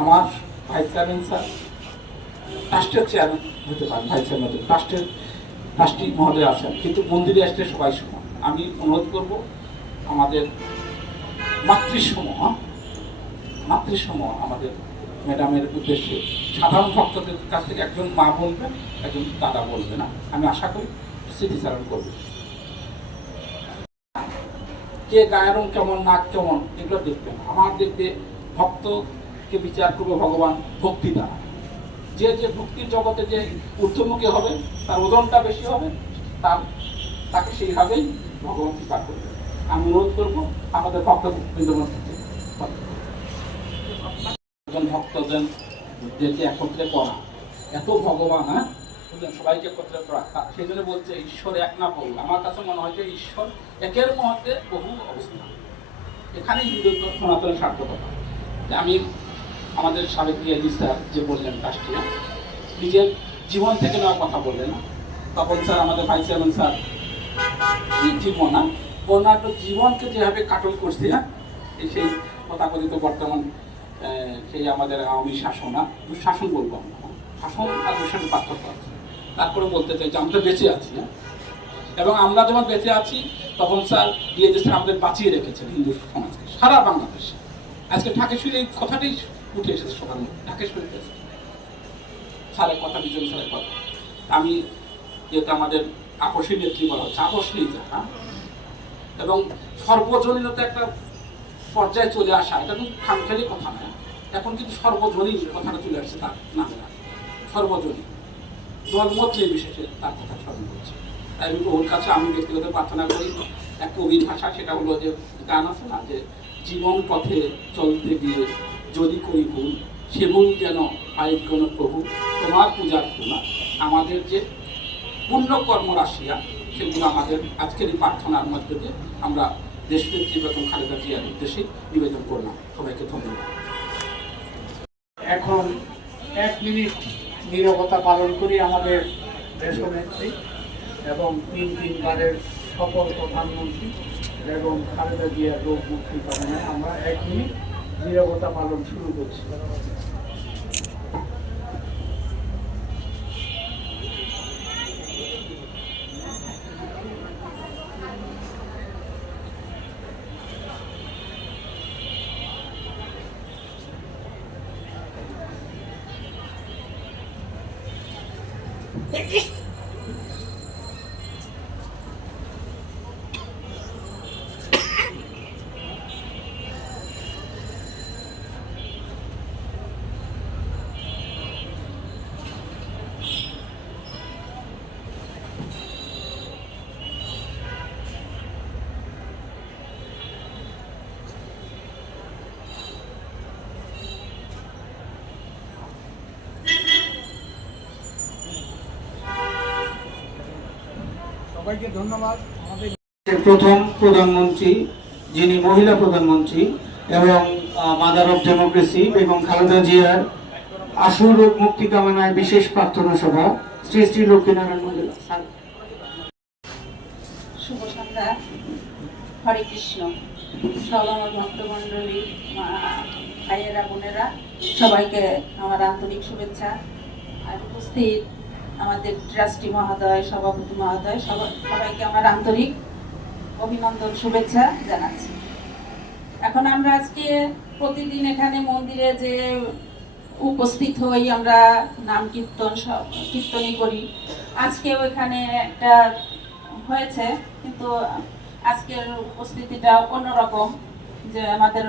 আমার vice chairman sir ট্রাস্টের chairman হতে পারেন, ভাইস চেয়ারম্যান ট্রাস্টি মহোদয় আছেন, কিন্তু মন্দিরে আসলে সবাই সমান। আমি অনুরোধ করব আমাদের মাতৃসমূহ আমাদের ম্যাডামের উদ্দেশ্যে সাধারণ ভক্তদের কাছ থেকে একজন মা বলবেন, একজন দাদা বলবে না, আমি আশা করি স্মৃতিচারণ করব। কে গায়ের কেমন, নাক কেমন, এগুলো দেখবেন। আমার দেখবে ভক্তকে বিচার করবে ভগবান ভক্তি দ্বারা। যে যে ভক্তির জগতে যে ঊর্ধ্বমুখী হবে, তার ওজনটা বেশি হবে, তাকে সেইভাবেই ভগবান কৃপা করবে। আমি অনুরোধ করবো আমাদের ভক্তবৃন্দ ভক্তজন যেতে একত্রে করা, এত ভগবান, সবাইকে একত্রে করা, সেই জন্য বলছে ঈশ্বর এক না বহু। আমার কাছে মনে হয় যে ঈশ্বর একের মধ্যে বহু অবস্থান। এখানেই হিন্দু সনাতনের সার্থকতা। আমি আমাদের সাবেক ডিআইজি স্যার যে বললেন রাষ্ট্রীয় নিজের জীবন থেকে নেওয়ার কথা বললেন, তখন স্যার আমাদের ভাইস চেয়ারম্যান স্যার কি জীবন না কর্ণাটক জীবনকে যেভাবে কাটল করছে, সেই তথাকথিত বর্তমান সেই আমাদের আওয়ামী শাসন, দুঃশাসন বলবো আমরা, শাসন আর দুঃশাসন পার্থক্য আছে। তারপরে বলতে চাই যে আমরা বেঁচে আছি, এবং আমরা যখন বেঁচে আছি তখন স্যার ডিএজি স্যার আমাদের বাঁচিয়ে রেখেছেন হিন্দু সমাজকে সারা বাংলাদেশে। আজকে ঢাকেশ্বরী এই কথাটাই উঠে এসেছে সবার মধ্যে, ঢাকেশ্বরীতে স্যারের কথা, বিজন স্যারের কথা। আমি যেটা আমাদের আপসী নেত্রী বলা হচ্ছে, আপস নেই যা, এবং সর্বজনীনতা একটা পর্যায়ে চলে আসা, এটা কিন্তু খামখেয়ালি কথা নয়। এখন কিন্তু সর্বজনীন কথাটা চলে আসছে তার নামে, সর্বজনীন দলমত নির্বিশেষে তার কথা স্মরণ করছে। তাই ওর কাছে আমি ব্যক্তিগত প্রার্থনা করি, এক কবির ভাষা, সেটা হলো যে গান আছে না, যে জীবন পথে চলতে গিয়ে যদি করি ভুল, সে ভুল যেন আয়োজন প্রভু তোমার পূজার খুনা। আমাদের যে পুণ্যকর্ম রাশিয়া, সেগুলো আমাদের আজকের এই প্রার্থনার মধ্যে দিয়ে আমরা দেশনেত্রী বেগম খালেদা জিয়ার উদ্দেশ্যে নিবেদন করলাম। সবাইকে ধন্যবাদ। এখন 1 মিনিট নীরবতা পালন করি আমাদের দেশনেত্রী এবং 3 বারের সফল প্রধানমন্ত্রী বেগম খালেদা জিয়ার রোগ মুক্তি কামনায় আমরা 1 মিনিট নীরবতা পালন শুরু করছি। সবাইকে ধন্যবাদ। আমাদের প্রথম প্রধানমন্ত্রী, যিনি মহিলা প্রধানমন্ত্রী এবং mother of democracy Begum Khaleda জিয়ার আশু রোগ মুক্তি কামনায় বিশেষ প্রার্থনা সভা শ্রী শ্রী লক্ষ্মীনারায়ণ মন্দির। শুভ সন্ধ্যা, হরে কৃষ্ণ। সব আমার ভক্তমণ্ডলী, ভাইয়েরা, বোনেরা, সবাইকে আমার আন্তরিক শুভেচ্ছা। আর উপস্থিত আমাদের ট্রাস্টি মহোদয়, সভাপতি মহোদয়, সবাইকে আমার আন্তরিক অভিনন্দন, শুভেচ্ছা জানাচ্ছি। এখন আমরা আজকে প্রতিদিন এখানে মন্দিরে যে উপস্থিত হই, আমরা নাম কীর্তনই করি। আজকেও এখানে একটা হয়েছে, কিন্তু আজকের উপস্থিতিটা অন্যরকম। যে আমাদের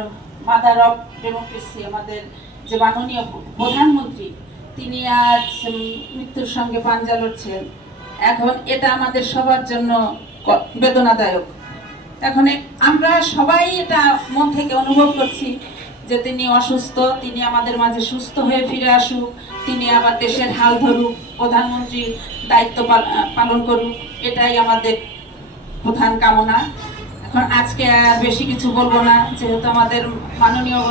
মাদার অফ ডেমোক্রেসি, আমাদের যে মাননীয় প্রধানমন্ত্রী, তিনি আজ মৃত্যুর সঙ্গে পাঞ্জা লড়ছেন। এখন এটা আমাদের সবার জন্য বেদনাদায়ক। এখন আমরা সবাই এটা মন থেকে অনুভব করছি যে তিনি অসুস্থ, তিনি আমাদের মাঝে সুস্থ হয়ে ফিরে আসুক, তিনি আবার দেশের হাল ধরুক, প্রধানমন্ত্রীর দায়িত্ব পালন করুক, এটাই আমাদের প্রধান কামনা। এখন আজকে আর বেশি কিছু বলবো না, যেহেতু আমাদের মাননীয়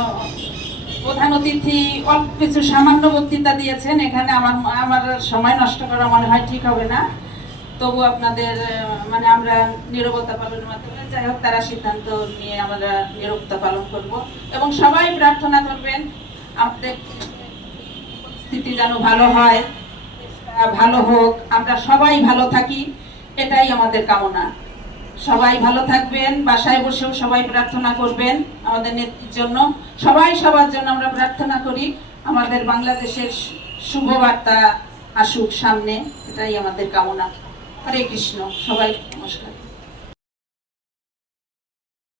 প্রধান অতিথি অল্প কিছু সামান্য বক্তৃতা দিয়েছেন। এখানে আমার সময় নষ্ট করা মনে হয় ঠিক হবে না। তবু আপনাদের আমরা নীরবতা পালনের মাধ্যমে, যাই হোক, তারা সিদ্ধান্ত নিয়ে আমরা নীরবতা পালন করব। এবং সবাই প্রার্থনা করবেন আমাদের স্থিতি যেন ভালো হয়, ভালো হোক, আমরা সবাই ভালো থাকি, এটাই আমাদের কামনা। সবাই ভালো থাকবেন, বাসায় বসেও সবাই প্রার্থনা করবেন আমাদের নেত্রীর জন্য, সবাই সবার জন্য আমরা প্রার্থনা করি। আমাদের বাংলাদেশের শুভবার্তা আসুক সামনে, এটাই আমাদের কামনা। হরে কৃষ্ণ, সবাই নমস্কার।